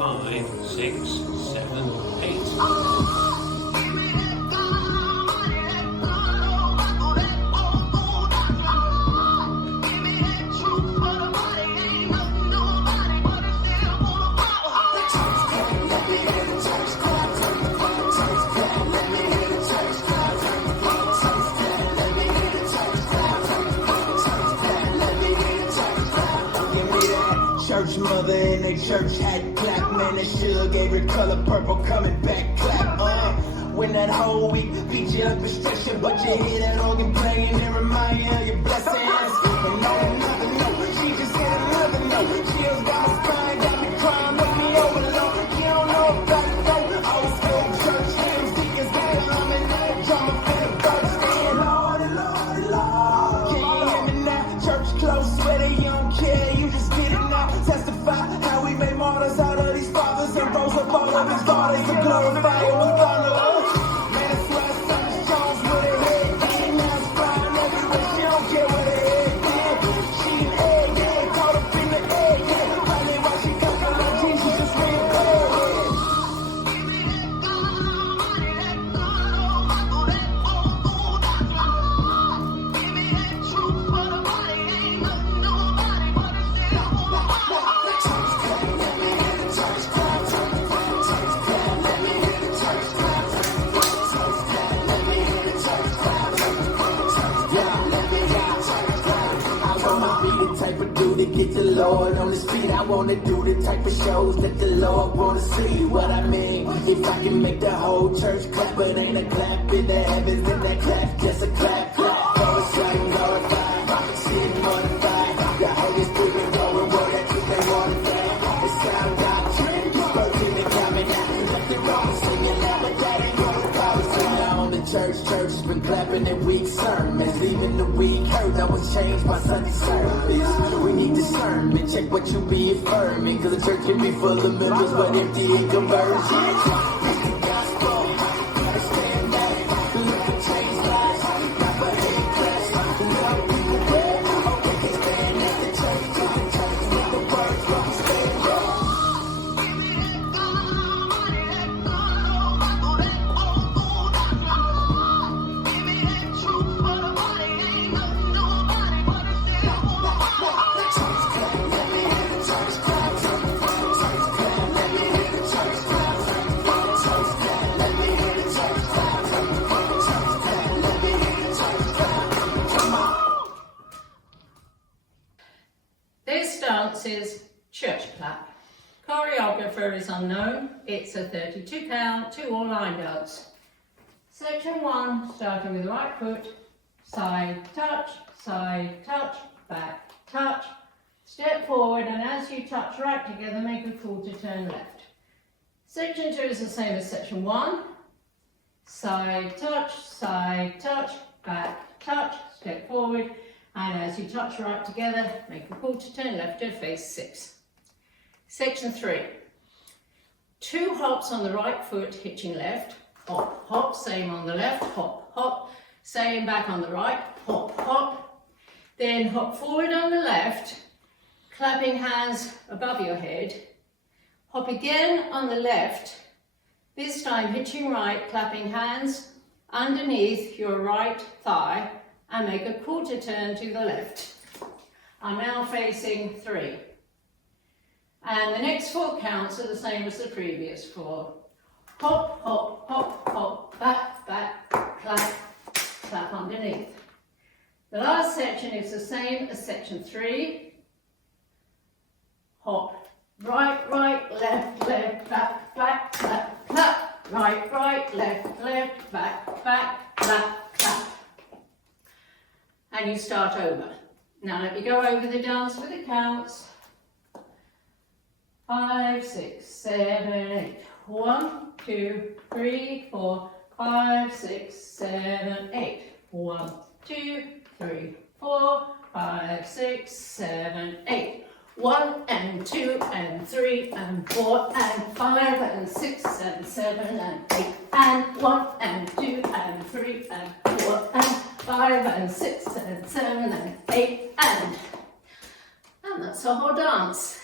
5, 6, 7, 8. Church mother in a church hat, black man that should gave her color purple, coming back, clap. When that whole week beat you up and stretch you, but you hear that organ playing and remind you of your blessings. And no, another note, she just hit another note. Chills down my spine, got me crying, make me overload. You don't know about it though. Old school church hymns, deacons got a hum and that drama for the first stand. Lord, Lord, Lord, can you hear me now? Church close, sweater, you don't care, you just get it now. Testify how we made martyrs out of these fathers and rose up all of his daughters to glorify and we follow. Get the Lord on his feet. I wanna do the type of shows that the Lord wanna see. What I mean, if I can make the whole church clap, but ain't a clap in the heavens, then that clap, just a clap, clap. Chorus like glorified, sin mortified. The Holy Spirit going, word that you may mortify. It's sound doctrine, virgin and coming out. Nothing wrong singing loud, but that ain't glorified. So now on the church has been clapping in weak sermons, leaving the weak hurt. I was changed by Sunday service. We need discernment, check what you be affirming, cause the church can be full of members but empty in conversion. This dance is church clap. Choreographer is unknown. It's a 32 count, 2 all line dance. Section 1, starting with the right foot, side touch, back touch, step forward, and as you touch right together, make a quarter turn left. Section 2 is the same as section 1. Side touch, back touch, step forward, and as you touch right together, make a quarter turn left to face 6. Section 3. 2 hops on the right foot, hitching left, hop, hop, same on the left, hop, hop, same back on the right, hop, hop. Then hop forward on the left, clapping hands above your head. Hop again on the left, this time hitching right, clapping hands underneath your right thigh, and make a quarter turn to the left. I'm now facing 3. And the next 4 counts are the same as the previous 4. Hop, hop, hop, hop, back, back, clap, clap underneath. The last section is the same as section 3. Hop, right, right, left, left, back, back, clap, clap. Right, right, left, left, back, back, clap, clap. And you start over. Now let me go over the dance with the counts. 5, 6, 7, 8. 1, 2, 3, 4, 5, 6, 7, 8. 1, 2, 3, 4, 5, 6, 7, 8. 1 and 2 and 3 and 4 and 5 and 6 and 7 and 8 and 1 and 2 and 3 and 4 and 5 and 6 and 7 and 8 and that's the whole dance.